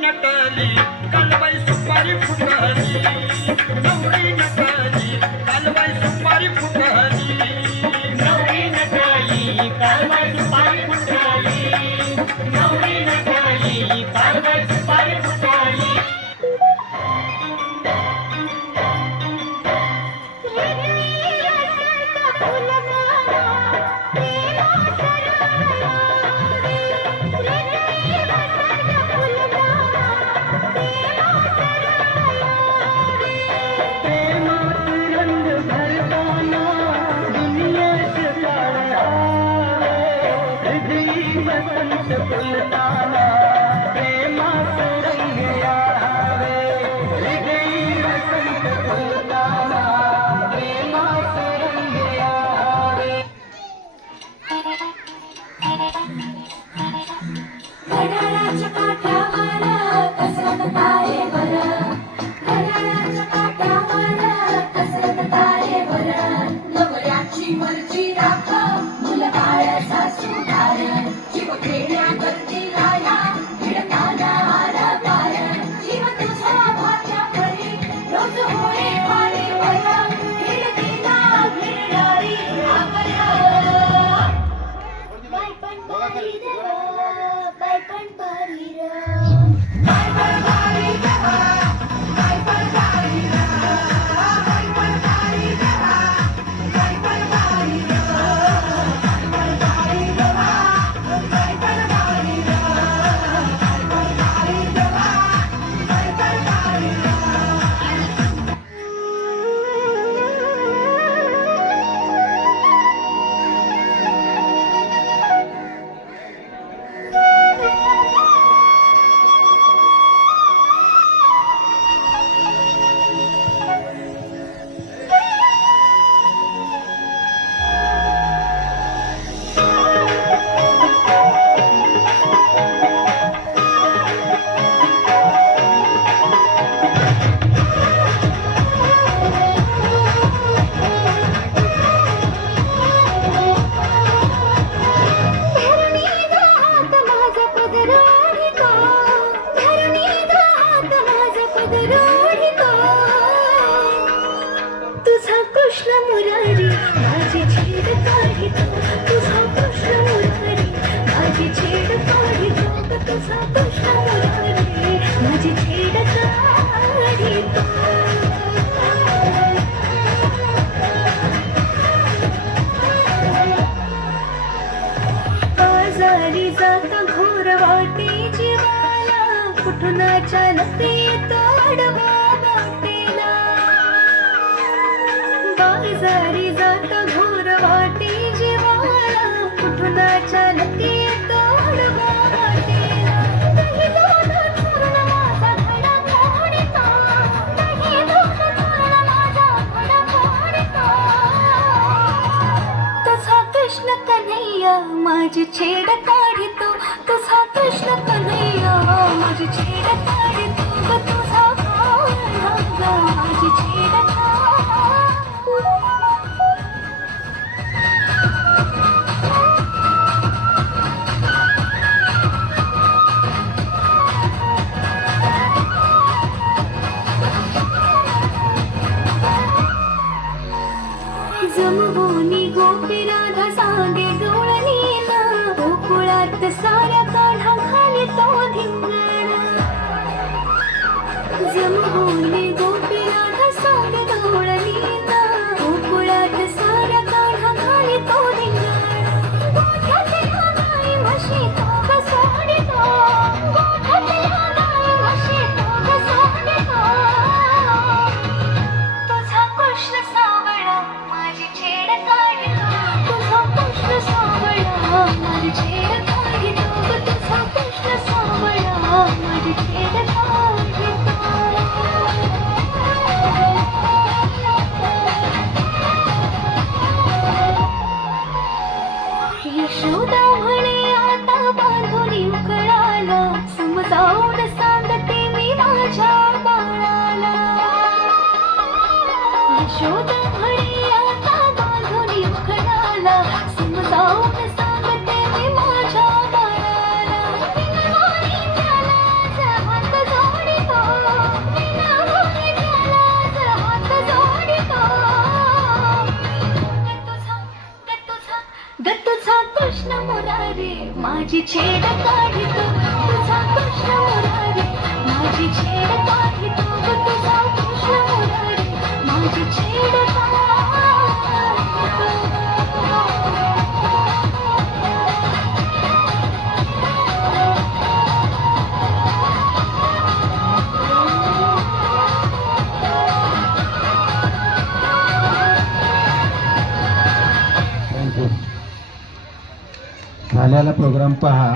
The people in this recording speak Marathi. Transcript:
नटली कालबाई सुपारी फुटली, नवरी नटली कालबाई सुपारी फुटली, नवरी नटली कालबाई सुपारी फुटली, नवरी नटली कालबाई सुपारी फुटली. घड्याळाच्या काट्यावर कसरत तारेवर, घड्याळाच्या काट्यावर कसरत तारेवर, नवऱ्याची मर्जी राखव मुलबाळ सासूदार, जीव खेळण्याकरती लाया भिडताना आरपार, जीव तुझा भाच्या परी रोज होळे वाणीवर, हिरतीला घेणारी आवर. बाय पण बाई देवा, बाय पण बाई र, बाय पण बाई देवा, बाय पण बाई र, बाय पण बाई देवा, बाय पण बाई र, बाय पण बाई देवा, बाय पण बाई र, बाय पण बाई देवा, बाय पण बाई र. तुझा कृष्ण मुरारी माझी छेड काढितो, तुझा कृष्ण मुरारी माझी छेड काढितो, तुझा कृष्ण मुरारी माझी छेड काढितो. आजारी जाता घोर वाटे जीवाला, कुठून अचानक येतो आडवा वाटेला, बाजारी जाता घोर वाटे जीवाला, कुठून अचानक येतो आडवा वाटेला. दही दूध चूर्ण माझा घडा फोडितो, दही दूध चूर्ण माझा घडा फोडितो, तुझा कृष्ण कन्हैया माझी छेड काढितो, तुझा कृष्ण कन्हैया माझी छेड काढितो, तुझा कान्हा माझी छेड काढितो. जमवोनी गोपी राधा सांगे जुळणीला, गोकुळात साऱ्या काढा खाली तो धिंगाणा. जमवोनी गोपी राधा सांगे जुळणीला, गोकुळात साऱ्या काढा खाली तो धिंगाणा. गोठ्यातल्या गाई म्हशी तो ग सोडितो, गोठ्यातल्या गाई म्हशी तो ग सोडितो, शोध घडी आता बांधुनी उखडाला समजावून सांगते मी माझ्या बाळाला विनवानी त्यालाच हात जोडितो विनवानी त्यालाच हात जोडितो तुझा कृष्ण मुरारी माझी छेड काढितो तुझा कृष्ण मुरारी माझी छेड काढितो तुझा कृष्ण मुरारी माझी छेड झालेला प्रोग्राम पहा.